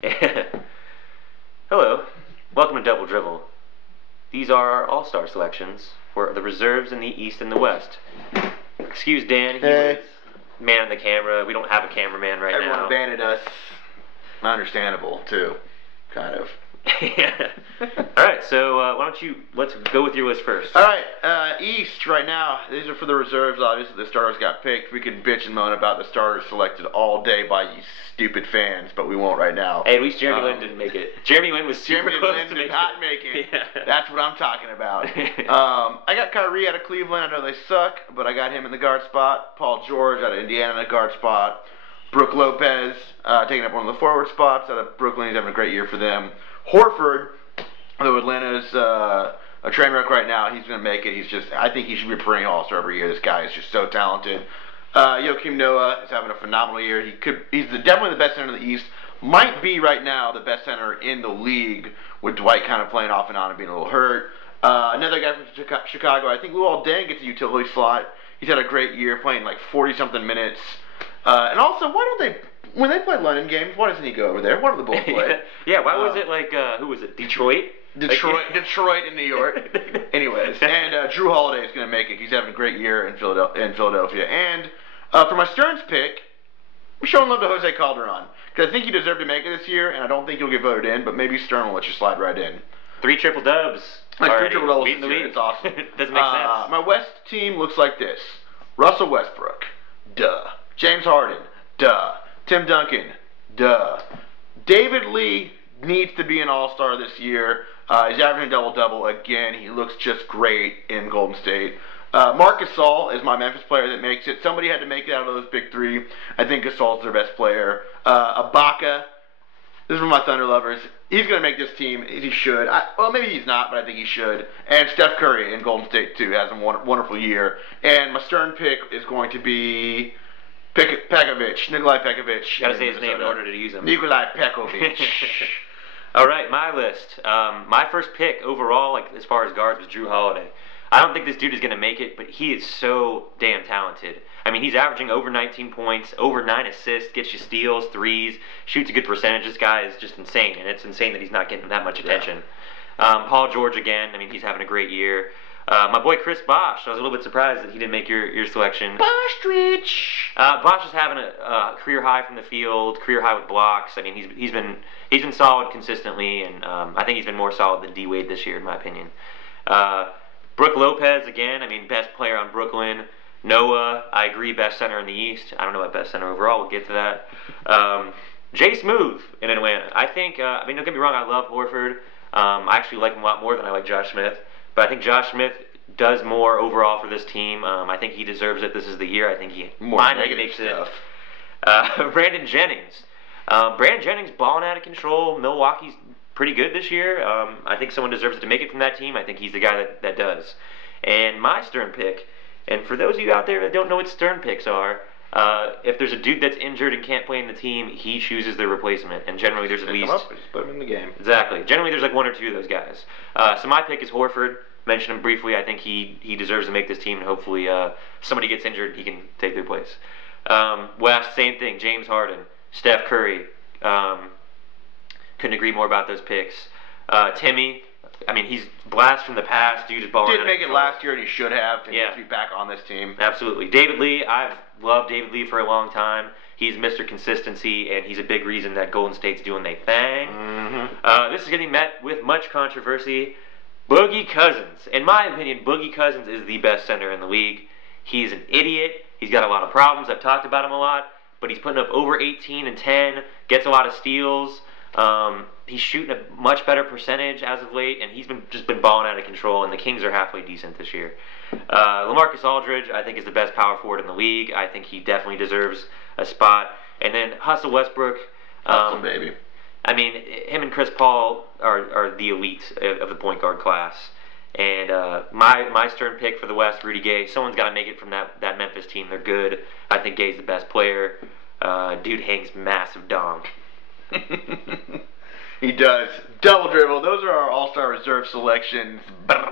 Hello, welcome to Double Dribble. These are our all-star selections for the reserves in the East and the West. Excuse Dan, he was man on the camera. We don't have a cameraman right now. Everyone abandoned us. Understandable, too. Kind of. Yeah. Alright, so let's go with your list first. Alright, East right now. These are for the reserves. Obviously, the starters got picked. We can bitch and moan about the starters selected all day by you stupid fans, but we won't right now. Hey, at least Jeremy Lin didn't make it. Jeremy Lin was super Jeremy close Lin to did make not make it. Yeah. That's what I'm talking about. I got Kyrie out of Cleveland. I know they suck, but I got him in the guard spot. Paul George out of Indiana in the guard spot. Brook Lopez taking up one of the forward spots out of Brooklyn. He's having a great year for them. Horford, though Atlanta's a train wreck right now, he's going to make it. I think he should be a perennial All-Star every year. This guy is just so talented. Joakim Noah is having a phenomenal year. He's definitely the best center in the East. Might be right now the best center in the league, with Dwight kind of playing off and on and being a little hurt. Another guy from Chicago, I think Luol Deng gets a utility slot. He's had a great year, playing like 40-something minutes. And also, why don't they... When they play London games, why doesn't he go over there? Why don't the Bulls play? Yeah, why was it like, who was it, Detroit? Detroit and New York. Anyways, and Jrue Holiday is going to make it. He's having a great year in Philadelphia. And for my Stearns pick, I'm showing love to Jose Calderon. Because I think he deserved to make it this year, and I don't think he'll get voted in, but maybe Stern will let you slide right in. 3 triple dubs. Like 3 triple doubles this year. It's awesome. Doesn't make sense. My West team looks like this. Russell Westbrook. Duh. James Harden. Duh. Tim Duncan, duh. David Lee needs to be an all-star this year. He's averaging double-double again. He looks just great in Golden State. Marc Gasol is my Memphis player that makes it. Somebody had to make it out of those big three. I think Gasol's their best player. Ibaka, this is for my Thunder lovers. He's going to make this team. He should. Well, maybe he's not, but I think he should. And Steph Curry in Golden State, too, has a wonderful year. And my Stern pick is going to be... Nikolai Pekovic. Gotta say his name in order to use him. Nikolai Pekovic. Alright, my list. My first pick overall, like as far as guards, was Jrue Holiday. I don't think this dude is going to make it, but he is so damn talented. I mean, he's averaging over 19 points, over 9 assists, gets you steals, threes, shoots a good percentage. This guy is just insane, and it's insane that he's not getting that much attention. Paul George again, I mean, he's having a great year. My boy Chris Bosh, I was a little bit surprised that he didn't make your selection. Bosh is having a career high from the field, career high with blocks. I mean, he's been solid consistently, and I think he's been more solid than D Wade this year, in my opinion. Brook Lopez again, I mean, best player on Brooklyn. Noah, I agree, best center in the East. I don't know about best center overall. We'll get to that. Jay Smooth in Atlanta. I think. I mean, don't get me wrong. I love Horford. I actually like him a lot more than I like Josh Smith. But I think Josh Smith does more overall for this team. I think he deserves it. This is the year. I think he finally makes it. Brandon Jennings. Brandon Jennings balling out of control. Milwaukee's pretty good this year. I think someone deserves it to make it from that team. I think he's the guy that does. And my Stern pick, and for those of you out there that don't know what Stern picks are, if there's a dude that's injured and can't play in the team, he chooses their replacement. And generally there's at least... Just put him in the game. Exactly. Generally there's like 1 or 2 of those guys. So my pick is Horford. Mention him briefly. I think he deserves to make this team, and hopefully somebody gets injured, he can take their place. West, same thing. James Harden, Steph Curry. Couldn't agree more about those picks. Timmy, I mean, he's blast from the past. Dude is balling. Didn't make it last year, and he should have. And yeah. He should be back on this team. Absolutely. David Lee, I've loved David Lee for a long time. He's Mr. Consistency, and he's a big reason that Golden State's doing their thing. Mm-hmm. This is getting met with much controversy. Boogie Cousins. In my opinion, Boogie Cousins is the best center in the league. He's an idiot. He's got a lot of problems. I've talked about him a lot. But he's putting up over 18 and 10. Gets a lot of steals. He's shooting a much better percentage as of late. And he's just been balling out of control. And the Kings are halfway decent this year. LaMarcus Aldridge, I think, is the best power forward in the league. I think he definitely deserves a spot. And then Russell Westbrook. Hustle, baby. I mean, him and Chris Paul are the elite of the point guard class. And my Stern pick for the West, Rudy Gay. Someone's got to make it from that Memphis team. They're good. I think Gay's the best player. Dude hangs massive dong. He does. Double dribble. Those are our all-star reserve selections. Brah!